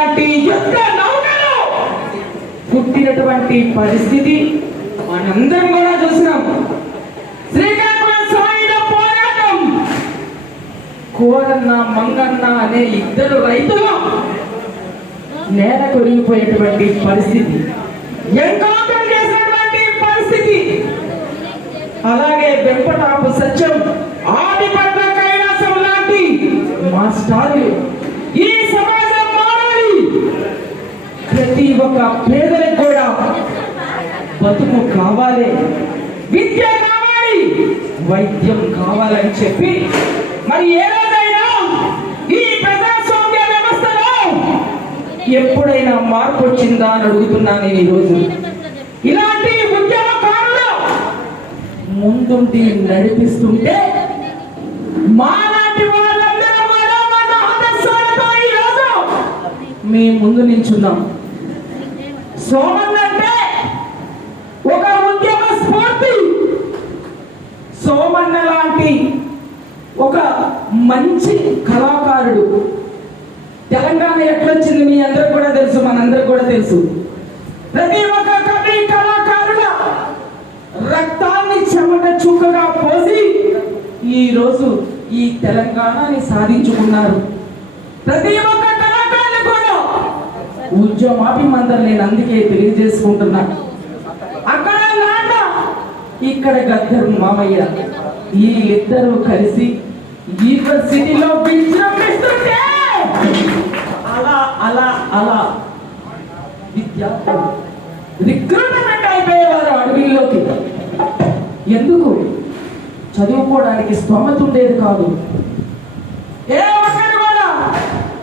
ఇలాంటి యుద్ధ నౌకలో. పుట్టినటువంటి పరిస్థితి మనందరం కూడా చూసినాం. కోరన్న మంగన్న అనే ఇద్దరు రైతులు నేల కొరిగిపోయేటువంటి పరిస్థితి. ఎన్కౌంటర్ చేసినటువంటి పరిస్థితి. అలాగే వెంపటాపు సత్యం ఆదిపట్ల కైలాసం లాంటి మా మాస్టారు ఈ సభ ప్రతి ఒక్క పేదలకు కూడా బతుకు కావాలి విద్య కావాలి వైద్యం కావాలని చెప్పి మరి ఏ రోజైనా ఈ ప్రజాస్వామ్య వ్యవస్థలో ఎప్పుడైనా మార్పు వచ్చిందా అని అడుగుతున్నా నేను ఈరోజు. ఇలాంటి ఉద్యమకారులు ముందుండి నడిపిస్తుంటే మాలాంటి వాళ్ళందరూ కూడా మన ఈరోజు మీ ముందు నించున్నాం. సోమన్ అంటే ఒక ఉద్యమ స్ఫూర్తి. సోమన్న లాంటి ఒక మంచి కళాకారుడు. తెలంగాణ ఎట్లొచ్చింది మీ అందరూ కూడా తెలుసు మనందరికి కూడా తెలుసు. ప్రతి ఒక్క కవి కళాకారుల రక్తాన్ని చెమట చుక్కగా పోసి ఈ రోజు ఈ తెలంగాణని సాధించుకున్నారు. ప్రతి ఒక్క ఉద్యమాభిమందం నేను అందుకే తెలియజేసుకుంటున్నా. అక్కడ నాన్న ఇక్కడ గద్దరు మామయ్య. వీళ్ళిద్దరూ కలిసి యూనివర్సిటీలో విజృంభిస్తుంటే అలా అలా అలా. విద్యార్థులు రిక్రూట్మెంట్ అయిపోయేవారు అడవిల్లోకి ఎందుకు? చదువుకోవడానికి స్తోమత ఉండేది కాదు. ఏ ఒక్కరు కూడా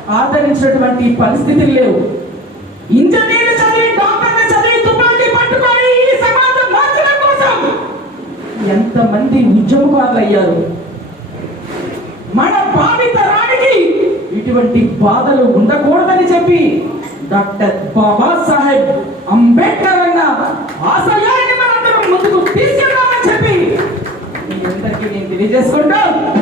ఆదరించినటువంటి పరిస్థితులు లేవు. చదివి ఎంతమంది ఉద్యమకారులు అయ్యారు మన భావితరానికి ఇటువంటి బాధలు ఉండకూడదని చెప్పి డాక్టర్ బాబా సాహెబ్ అంబేద్కర్ అన్న ఆశయాన్ని మనందరం ముందుకు తీసుకెళ్ళాలని చెప్పి మీ అందరికీ నేను తెలియజేసుకుంటాను